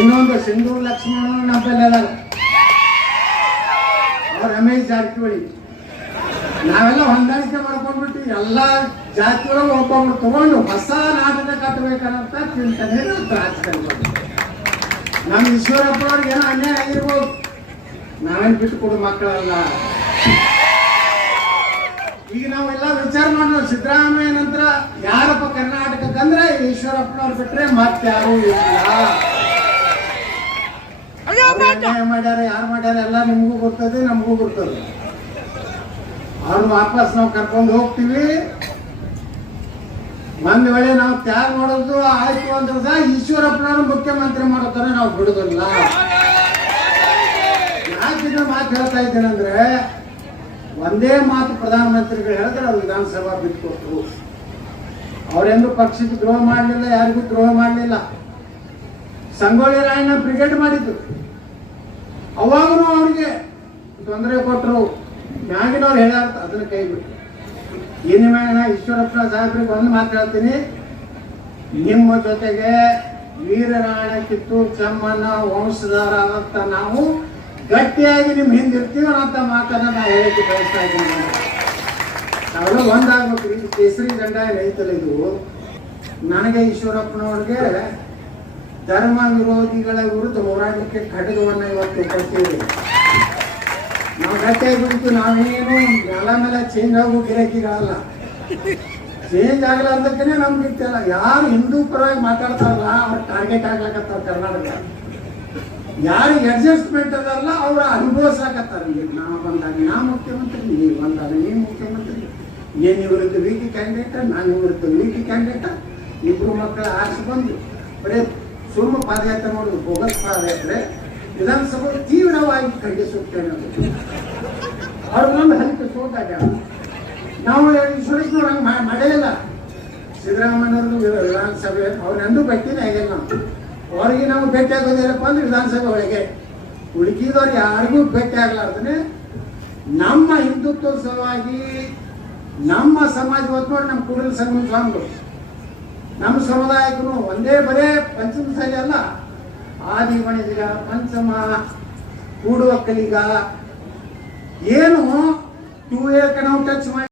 ಇನ್ನೊಂದು ಸಿಂಧೂರು ಲಕ್ಷ್ಮಣ ನಮ್ಮಲ್ಲಿ ಅದಾರ ಅವ್ರ ರಮೇಶ್ ಜಾರಕಿಹೊಳಿ. ನಾವೆಲ್ಲ ಹೊಂದಾಣಿಕೆ ಮಾಡ್ಕೊಂಡ್ಬಿಟ್ಟು ಎಲ್ಲ ಜಾತಿಯೊಳಗೆ ಒಬ್ಬೊಬ್ರು ತಗೊಂಡು ಹೊಸ ನಾಟಕ ಕಟ್ಟಬೇಕಂತ ಚಿಂತನೆ ನಮ್ ನಮ್ಮ ಈಶ್ವರಪ್ಪ ಅವ್ರಿಗೆ ಏನೋ ಅನ್ಯಾಯ ಆಗಿರ್ಬೋದು. ನಾವೇನು ಬಿಟ್ಟು ಕೊಡು ಮಕ್ಕಳಲ್ಲ. ಈಗ ನಾವೆಲ್ಲ ವಿಚಾರ ಮಾಡೋಣ. ಸಿದ್ದರಾಮಯ್ಯ ನಂತರ ಯಾರಪ್ಪ ಕರ್ನಾಟಕಕ್ಕಂದ್ರೆ ಈಶ್ವರಪ್ಪನವ್ರು ಬಿಟ್ರೆ ಮತ್ತಾರು ಇಲ್ಲ. ಅನ್ಯಾಯ ಮಾಡ್ಯಾರ ಯಾರು ಮಾಡ್ಯಾರ ಎಲ್ಲ ನಿಮಗೂ ಗೊತ್ತದೆ ನಮಗೂ ಗೊತ್ತದೆ. ಅವ್ರನ್ನ ವಾಪಸ್ ನಾವು ಕರ್ಕೊಂಡು ಹೋಗ್ತೀವಿ. ಒಂದ್ ವೇಳೆ ನಾವು ತ್ಯಾಗ ಮಾಡೋದು ಆಯ್ತು ಅಂದ್ರೆ ಸಹ ಈಶ್ವರಪ್ಪನವ್ರು ಮುಖ್ಯಮಂತ್ರಿ ಮಾಡೋತಾರೆ ನಾವು ಬಿಡುದಿಲ್ಲ. ಯಾಕೆ ಇದನ್ನ ಮಾತು ಹೇಳ್ತಾ ಇದ್ದೇನೆಂದ್ರೆ ಒಂದೇ ಮಾತು ಪ್ರಧಾನಮಂತ್ರಿಗಳು ಹೇಳಿದ್ರೆ ಅವ್ರು ವಿಧಾನಸಭಾ ಬಿಟ್ಕೊಟ್ರು. ಅವರೆಂದು ಪಕ್ಷಕ್ಕೆ ದ್ರೋಹ ಮಾಡಲಿಲ್ಲ ಯಾರಿಗೂ ದ್ರೋಹ ಮಾಡಲಿಲ್ಲ. ಸಂಗೊಳ್ಳಿ ರಾಯಣ್ಣ ಬ್ರಿಗೇಡ್ ಮಾಡಿದ್ರು ಅವಾಗೂ ಅವ್ರಿಗೆ ತೊಂದರೆ ಕೊಟ್ಟರು ಮ್ಯಾಗಿನವ್ರು ಹೇಳ ಅದನ್ನ ಕೈ ಬಿಟ್ಟು ಇನ್ನು ಮೇಲೆ ನಾ ಈಶ್ವರಪ್ಪ ಸಾಹೇಬ್ರಿಗೆ ಒಂದು ಮಾತಾಡ್ತೀನಿ ನಿಮ್ಮ ಜೊತೆಗೆ ವೀರರಾಣ ಕಿತ್ತೂರು ಚಮ್ಮನ ವಂಶಧಾರ ಅಂತ ನಾವು ಗಟ್ಟಿಯಾಗಿ ನಿಮ್ ಹಿಂದಿರ್ತೀವಿ ಅಂತ ಮಾತನ್ನ ನಾವು ಹೇಳಕ್ಕೆ ಬಯಸ್ತಾ ಇದ್ದೀನಿ ನಾವೆಲ್ಲ ಒಂದಾಗ್ಬೇಕು. ಇದು ಕೇಸರಿ ಗಂಡ ಇದು ನನಗೆ ಈಶ್ವರಪ್ಪನವ್ರಿಗೆ ಧರ್ಮ ವಿರೋಧಿಗಳ ವಿರುದ್ಧ ಹೋರಾಟಕ್ಕೆ ಖಡ್ಗವನ್ನ ಇವತ್ತು ಕೊಡ್ತೀವಿ. ನಾವು ಗಟ್ಟೆ ಬಿಡ್ತು ನಾವೇನು ನೆಲ ಮೇಲೆ ಚೇಂಜ್ ಆಗೋ ಗಿರಾಕಿಗಳಲ್ಲ ಚೇಂಜ್ ಆಗಲ್ಲ ನಮ್ಗೆ ಇರ್ತಲ್ಲ. ಯಾರು ಹಿಂದೂ ಪರವಾಗಿ ಮಾತಾಡ್ತಾರಲ್ಲ, ಅವ್ರ ಟಾರ್ಗೆಟ್ ಆಗ್ಲಕತ್ತಾರ ಕರ್ನಾಟಕ. ಯಾರು ಅಡ್ಜಸ್ಟ್ಮೆಂಟ್ ಅದಲ್ಲ ಅವ್ರ ಅನುಭವಿಸ್ಲಾಕತ್ತಾರ. ಈಗ ನಾ ಬಂದಾಗ, ನಾ ಮುಖ್ಯಮಂತ್ರಿ, ನೀವು ಬಂದಾಗ ನೀವು ಮುಖ್ಯಮಂತ್ರಿ. ಏನ್ ಇವರದ್ದು ವೀಕಿ ಕ್ಯಾಂಡಿಡೇಟ ನಾನು ಇವರದ್ದು ವೀಕಿ ಕ್ಯಾಂಡಿಡೇಟ ಇಬ್ರು ಮಕ್ಕಳ ಆರಿಸಿ ಬಂದು ಬರೀ ಸುಮ್ಮ ಪಾದಯಾತ್ರೆ ಮಾಡೋದು ಬೋಗಸ್ ಪಾದಯಾತ್ರೆ ವಿಧಾನಸಭೆ ತೀವ್ರವಾಗಿ ಖಂಡಿಸುತ್ತೇನೆ ಅವ್ರು ನಮ್ಮ ಹಂತ ಸೋತಾಗ. ನಾವು ಸುರೇಶ್ನವ್ರು ಹಂಗೆ ಮಾಡೇ ಇಲ್ಲ. ವಿಧಾನಸಭೆ ಅವ್ರೆಂದೂ ಭೇಟಿನೇ ಆಗಿಲ್ಲ ನಾವು ಅವ್ರಿಗೆ ನಾವು ಭೇಟಿ ಆಗೋದಿಲ್ಲಪ್ಪ ಅಂದ್ರೆ ವಿಧಾನಸಭೆ ಒಳಗೆ. ಉಳುಕಿದವ್ರು ಯಾರಿಗೂ ಭೇಟಿ ಆಗ್ಲಾರ್ದನೆ ನಮ್ಮ ಹಿಂದುತ್ವ ಸಲುವಾಗಿ ನಮ್ಮ ಸಮಾಜ ಹೊತ್ತು ನಮ್ಮ ಕೂಡಲ ಸಂಗಮ ಸ್ವಾಮಿಗಳು. ನಮ್ಮ ಸಮುದಾಯಕ್ಕೂ ಒಂದೇ ಬರೇ ಪಂಚಮಸಾಲಿ ಅಲ್ಲ. ಆದಿ ಮಣಿದಿರ ಪಂಚಮ ಕೂಡುವ ಕಲಿಗ. ಏನು? ಟೂ ಏರ್ ಕಣ ಟಚ್ ಮಾಡಿ